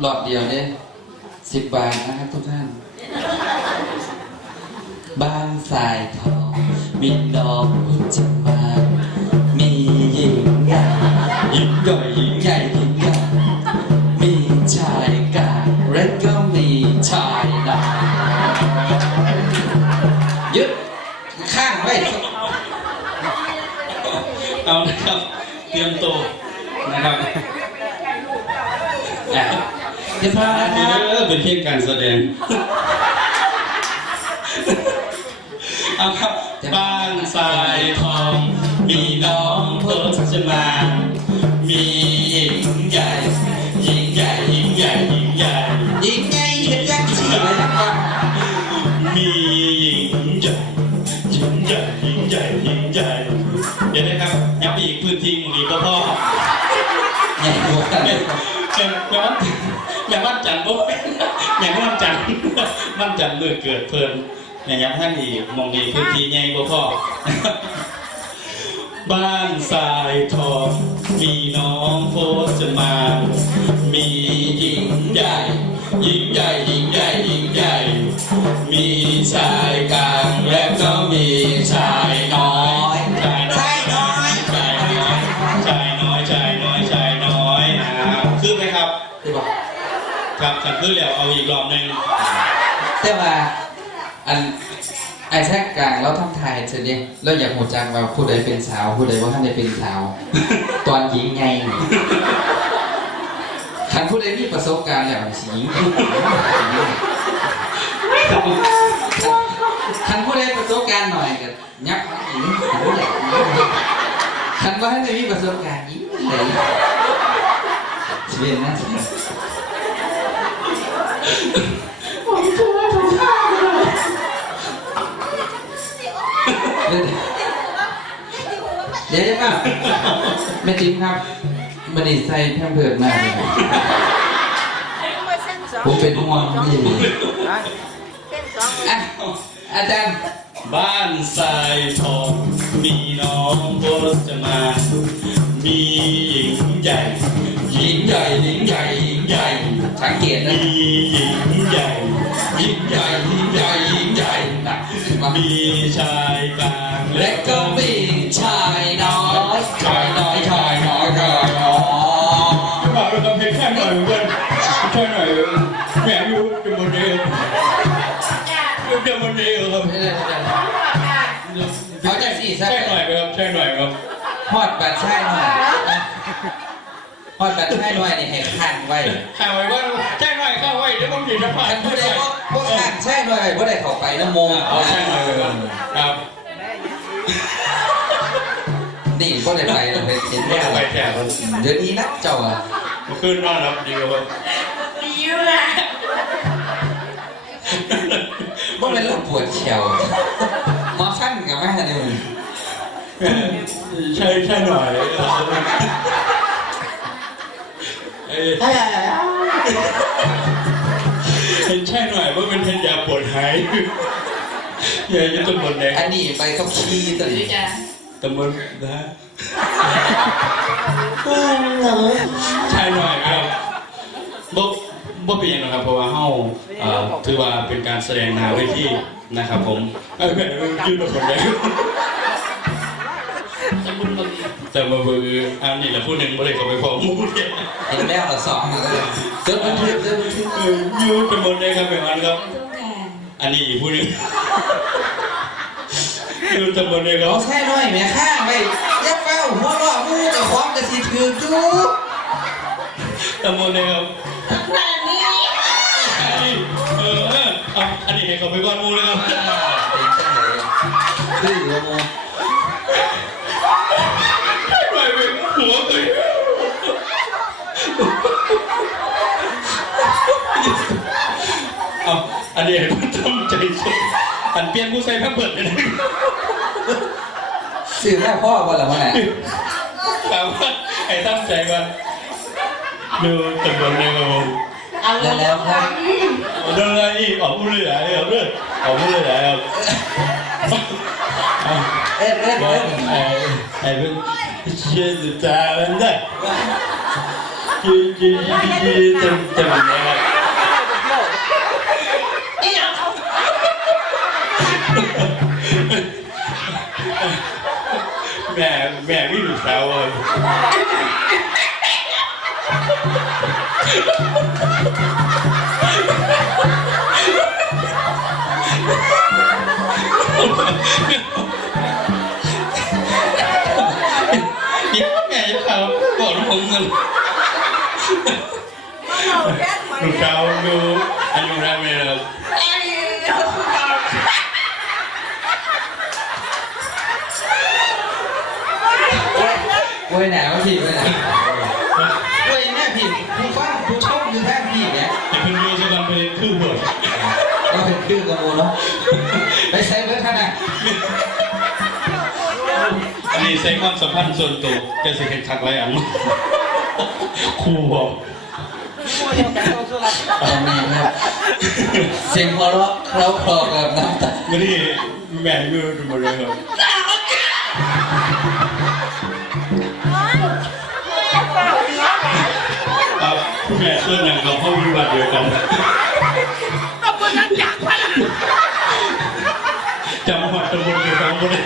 หลอดเดียวเนี่ยสิบบาทนะครับทุกท่าน บ้านสายทอง มีดอกพุจมานมีหญิงใหญ่หญิงใหญ่หญิงใหญ่หญิงใหญ่มีชายกลางและก็ เดี๋ยวพานะเออเป็นเพียงการแสดงเอาครับบ้านทรายทอง มีน้องเพิ่มานมี ว่าจันทร์บ่นจันมันจันเมื่อเกิดเพลินแม่างยับท่านอีกมองดีพื้นที่ใหญ่บ่อบ้านทรายทองมีน้องโพสมา มีหญิงใหญ่หญิงใหญ่หญิงใหญ่หญิงใหญ่ มีชายกลางและก็มีชาย ขันขึ้นแล้วเอาอีกรอบหนึ่งแต่ว่าอันไอ้แท้กกลางเราทำไทยเสร็จเนี่ยเราอยากหูจังว่าผู้ใดเป็นสาวผู้ใดว่าท่านใดเป็นสาว ตอนหญิงไงนี่คันผู้ใดมีประสบการณ์แล้วสิหญิงคันผู้ใดประสบการณ์หน่อยก็ยับหญิงผู้ใหญ่คันว่าท่านใดมีประสบการณ์หญิงเลยสิเป็นนะ สิเดี๋ยวเดี๋ยวจะมาแม่จิ๊บครับมันนี่ใส่แพมเพิร์ดมากเลยผมเป็นห่วงนี่อะอาจารย์บ้านทรายทอง มีน้องโพสมา มีหญิงใหญ่ หญิงใหญ่หญิงใหญ่หญิงใหญ่สังเกตนะมีหญิงใหญ่หญิงใหญ่หญิงใหญ่หญิงใหญ่นะมามีชายกลางและก็มีชายน้อยชายน้อยชายน้อยชายน้อยมาเราต้องเพลงแค่หน่อยเหมือนกันแค่หน่อยแม่ยูจะหมดเดียวจะหมดเดียวครับไม่ได้ไม่ได้เอาจากสี่สักแค่หน่อยไหมครับแค่หน่อยครับฮอดบัตรใช่หน่อยฮ อดบัตรใช่หน่อยนี่ให้ข้างไว้ข่าวไว้ว่าแค่หน่อยเข้าไว้เดี๋ยวผมหยิบจะผ่านคันผู้ใดพวกพวกข้างใช่หน่อยผู้ใดเข้าไปน้ำโมงเอาแค่หน่อยครับครับนี่ผู้ใดไปเราไปเห็นไม่ว่าเอาไปแค่ครับเดี๋ยวนี้นะเจ้าอะมาขึ้นนอนรับดีครับว่าเป็นโรคปวดเขียวหมอฟันกับแม่เนี่ยมึงใช่ใช่หน่อย เอ้ยเห็นใช่หน่อยว่าเป็นเพนยาปวดหายยาจะตำบลแดงอันนี้ไปเขาขี้ตัวนี้ตำบลนะใช่หน่อยครับบ่บ่เป็นอย่างนะครับ เพราะว่าเฮาเอ่อถือว่าเป็นการแสดงหนาเวทีนะครับ ผมเอ้ยแม่ยืนตำบลแดง แต่มาเบออันนี้แหละผู้หนึ่งบ่ได้เข้าไปพอมูเนี่ยเห็นแล้วเราสองเลยจดบันทึกจดบันทึกเออยืนตำบลแดงครับแบบนั้นครับ อันนี้อีกผู้หนึ่งยืนตำบลแดงครับใช่น่อยแม่ข้าไปยัดเป้าหัวรอบมูจะคล้องจะสีถือจูตำบลแดงครับเออเออเอาอันนี้ให้เขาไปก่อนมูเลยครับดื้อละโม ไปเป็นหัวเลยเอาอั นนี้ให้มันตั้งใจสุดอันเปลี่ยนผู้ใส่ผ้าเปิดเลยนะสื่อแม่พ่อว่าละมันไหนถามว่าไอ้ตั้งใจว่าดูตำบลเลยครับผมแล้วแล้วครับเอาเรื่องอะไรอีกออกผู้เรืออะไรครับเรื่องออกผู้เรืออะไรครับเอาเอ็ดเอ็ดบอกเอ็ดไอ้ไอ้เรื่องเชื่อตามันได้ยืนยืนยืนยืนจำจำได้ครับแม่แม่ไม่รู้สาวเลย ยิ้มไงครับบอกน้องผมเงินลู กสาวดูอายุเท่าไหร่แล้วโอ้ยหนาวพี่โอ้ยหนาวโอ้ยแม่พี่ผู้ฟังผู้ชมอยู่แท้พี่เนี่ยแต่เพิ่งดูสักวันไปคือหัวก็เป็นคือกระมูเนาะไปใส่เบอร์ท่านอะอันนี้ใช้ความสัมพันธ์ส่วนตัวจะสิเห็นคักไรอันครูบอกตอนนี้ครับเสียงหัวเราะเราคลอกับน้ำตาไม่ได้แม่อยู่หมดเลยครับครับ แม่เสื้อหนังกับพ่อวิบัติเดียวกันจำหัดตะบนเดียวกันหมดเลย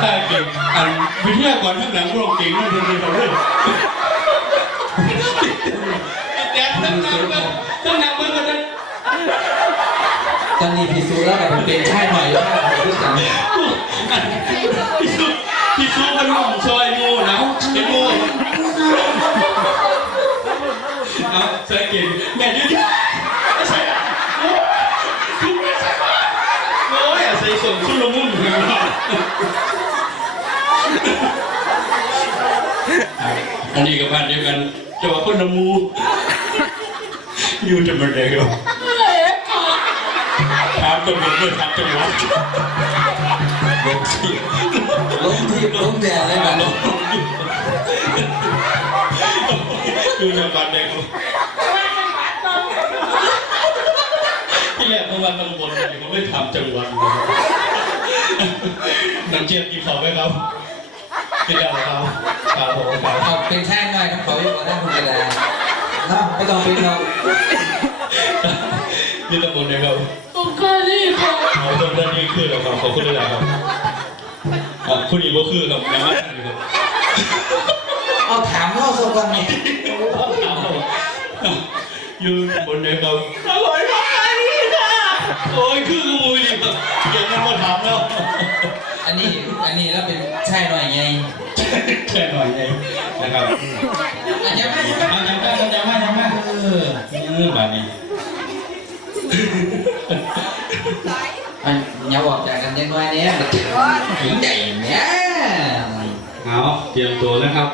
ถ้าเก่งอันวิทยากรข้างหลังพวกเราเก่งนั่นเป็นเป็นเรื่องแต่ตั้งนานมาตั้งนานมากันนั้นตอนนี้พี่ซูแล้วแบบเป็นชายหน่อยแล้วผมรู้สึกพี่ซุพี่ซุมันหลงซอย เอาใส่เก่งแม่ยืดใส่โอ้โอ้ยใส่ส่งชุละมุนเหมือนกันอันนี้กับบ้านเดียวกันจะว่าคนละมูอยู่จะมาเดียวถามตำรวจด้วยถามจังหวัดลงที่ลงแดดเลยแบบ ดูจังหวัดเลยครับที่แรกเมื่อวันตำบลเนี่ยเขาไม่ถามจังหวัดเลยน้ำเจี๊ยบกินข้าวไหมครับกินแล้วเหรอครับครับผมครับเอาเป็นชายหน่อยครับเขาอยู่กับท่านคุณเวลาเนาะไม่ต้องเป็นเรานี่ตำบลเนี่ยครับผมก็รีบครับเอาต้นด้านนี้คือเราครับขอบคุณเลยครับอะคุณอีกก็คือครับน้ำมันครับเอาถามเราสักวันนี้อ ยู่ตำบลเนี่ยครับอร่อยมากนี่ค่ะโอ้ยคือขโมยดิครับเดี๋ยวมันมาถามแล้วอันนี้อันนี้แล้วเป็นชายหน่อยไงแค่หน่อยเองนะครับอันยังไม่ยังไม่เอายังไงยังไงยังไงเออเออแบบนี้อันอย่าบอกจากกันยังไงเนี่ยถึงใหญ่เนี่ยเอาเตรียมตัวนะครับ